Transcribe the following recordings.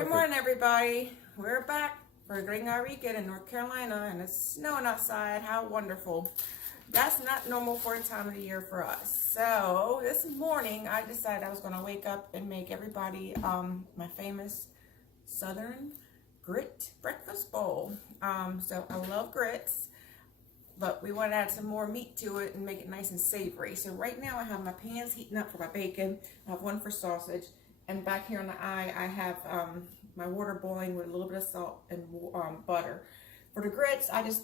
Good morning, everybody. We're back for a great weekend in North Carolina, and it's snowing outside. How wonderful. That's not normal for the time of the year for us. So this morning, I decided I was going to wake up and make everybody my famous Southern grit breakfast bowl. So I love grits, but we want to add some more meat to it and make it nice and savory. So right now I have my pans heating up for my bacon. I have one for sausage. And back here on the eye, I have my water boiling with a little bit of salt and butter. For the grits, I just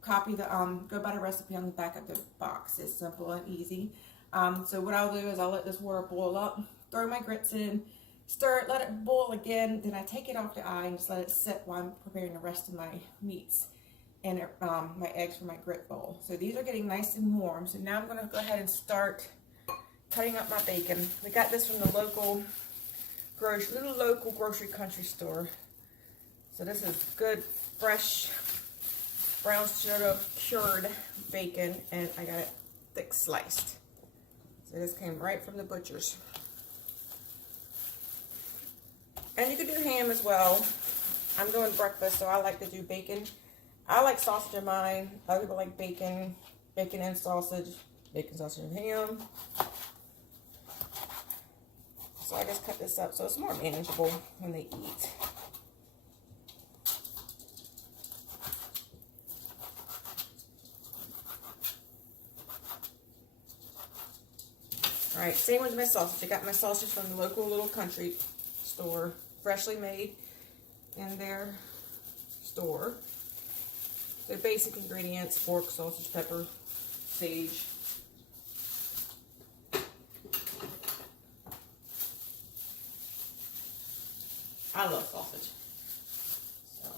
copy the, go by the recipe on the back of the box. It's simple and easy. So what I'll do is I'll let this water boil up, throw my grits in, stir it, let it boil again. Then I take it off the eye and just let it sit while I'm preparing the rest of my meats and my eggs for my grit bowl. So these are getting nice and warm. So now I'm going to go ahead and start cutting up my bacon. We got this from the local grocery country store. So this is good, fresh, brown sugar cured bacon, and I got it thick sliced. So this came right from the butcher's. And you could do ham as well. I'm doing breakfast, so I like to do bacon. I like sausage in mine. Other people like bacon and sausage, bacon, sausage, and ham. So I just cut this up so it's more manageable when they eat. All right, same with my sausage. I got my sausage from the local little country store, freshly made in their store. So basic ingredients: pork, sausage, pepper, sage. I love sausage. So.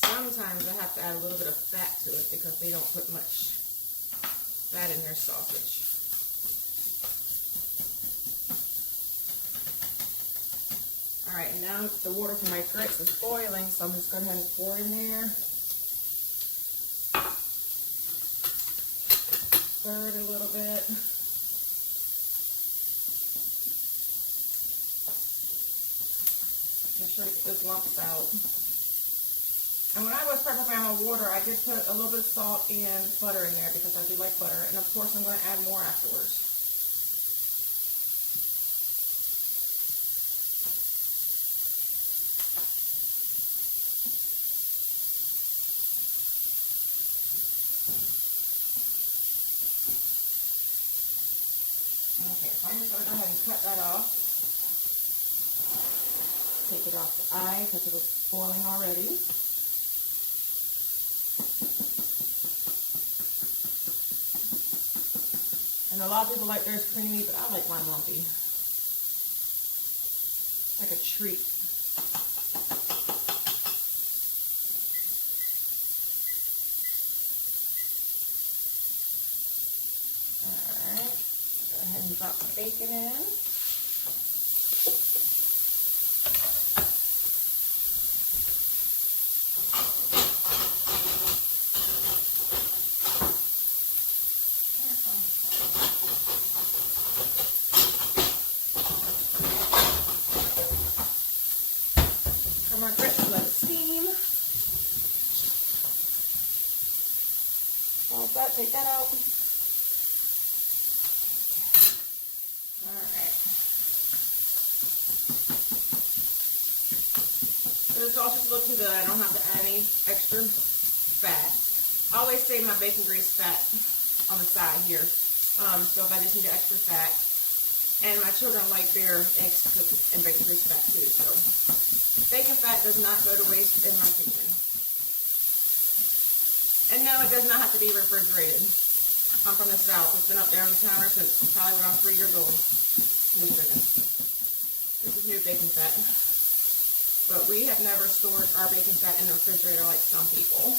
Sometimes I have to add a little bit of fat to it because they don't put much fat in their sausage. All right, now the water for my grits is boiling, so I'm just going to go ahead and pour it in there. Stir it a little bit. Make sure to get those lumps out. And when I was prepping my water, I did put a little bit of salt and butter in there because I do like butter. And of course, I'm going to add more afterwards. Okay, so I'm just going to go ahead and cut that off. Take it off the eye because it was boiling already. And a lot of people like theirs creamy, but I like mine lumpy. Like a treat. Alright, go ahead and drop the bacon in. My grits, let it steam. All that, take that out. Alright. So the sausage is looking good. I don't have to add any extra fat. I always save my bacon grease fat on the side here. So if I just need extra fat. And my children like their eggs cooked in bacon grease fat too. So bacon fat does not go to waste in my kitchen. And no, it does not have to be refrigerated. I'm from the South. It's been up there on the counter since probably when I was 3 years old. This is new bacon fat. But we have never stored our bacon fat in the refrigerator like some people.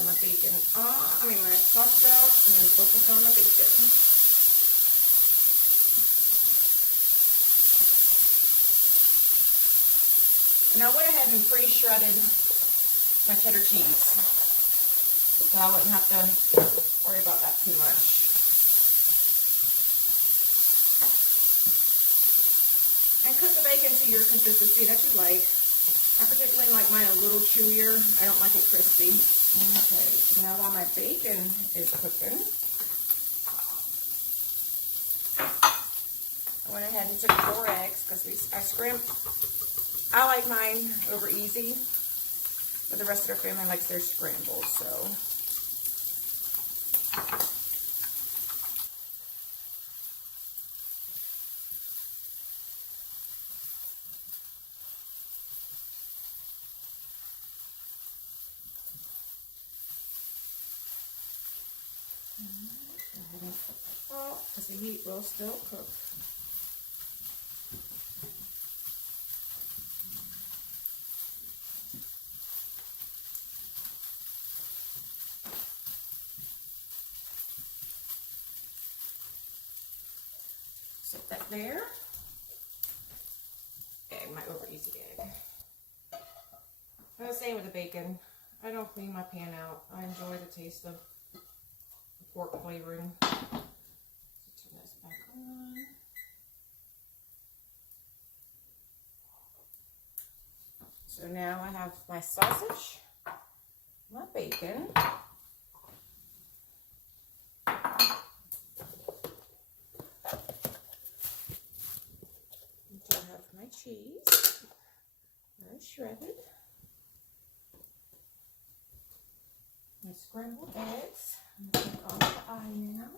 on my bacon. My sauce out and then focus on my bacon. And I went ahead and pre-shredded my cheddar cheese, so I wouldn't have to worry about that too much. And cook the bacon to your consistency that you like. I particularly like mine a little chewier. I don't like it crispy. Okay, so now while my bacon is cooking, I went ahead and took 4 eggs because I like mine over easy, but the rest of their family likes their scrambled, so. Because the heat will still cook. Set that there. Okay, my over easy egg. I'm the same with the bacon. I don't clean my pan out. I enjoy the taste of the pork flavoring. Turn this back on. So now I have my sausage, my bacon, I have my cheese, very shredded, my scrambled eggs. I'm going to take off the eye now.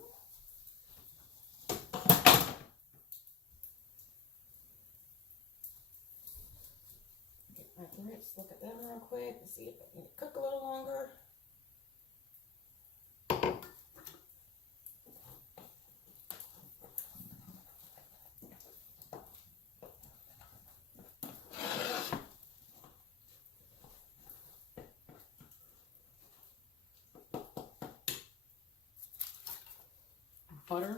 Get my grits, look at them real quick and see if they need to cook a little longer. Butter.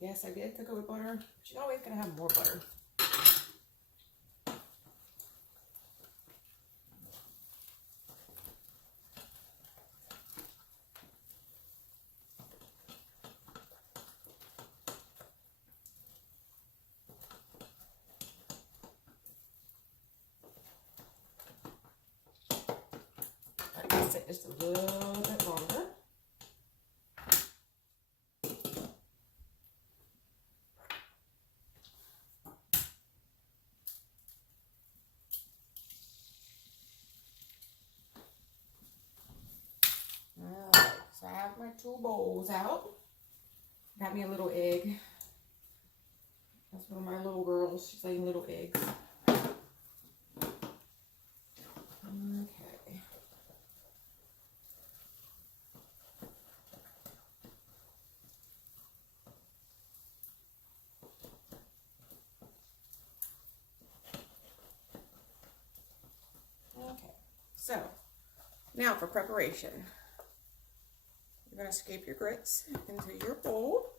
Yes, I did cook it with butter, but you're always going to have more butter. Let it sit just a little bit longer. So I have my 2 bowls out. Got me a little egg. That's one of my little girls. She's laying little eggs. Okay. Okay. So, now for preparation. You're going to scrape your grits into your bowl.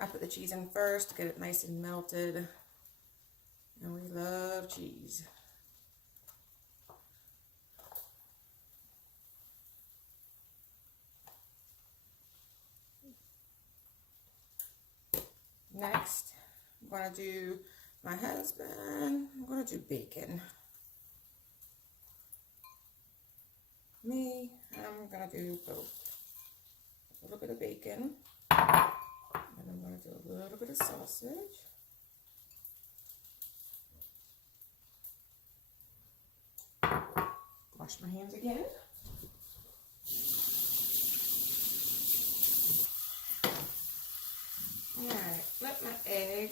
I put the cheese in first to get it nice and melted. And we love cheese. Next, I'm going to do my husband. I'm going to do bacon. Me, I'm going to do both. A little bit of bacon. And I'm going to do a little bit of sausage. Wash my hands again. Alright, let my egg,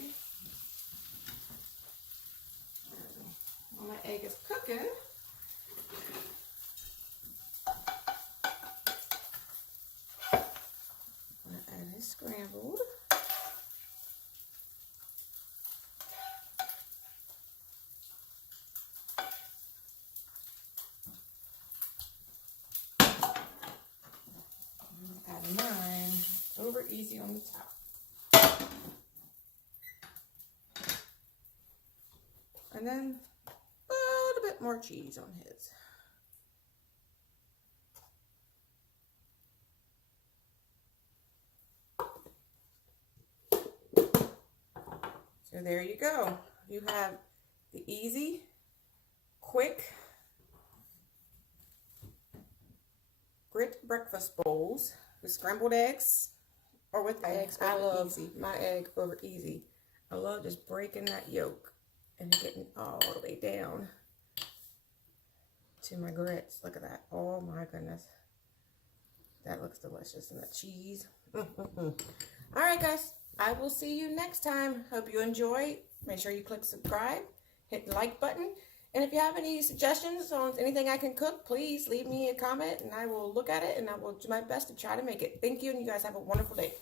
while my egg is cooking, easy on the top. And then a little bit more cheese on his. So there you go. You have the easy, quick grit breakfast bowls with scrambled eggs or with eggs. I love my egg over easy. I love just breaking that yolk and getting all the way down to my grits. Look at that. Oh my goodness. That looks delicious. And the cheese. All right, guys. I will see you next time. Hope you enjoy. Make sure you click subscribe. Hit the like button. And if you have any suggestions on anything I can cook, please leave me a comment and I will look at it and I will do my best to try to make it. Thank you, and you guys have a wonderful day.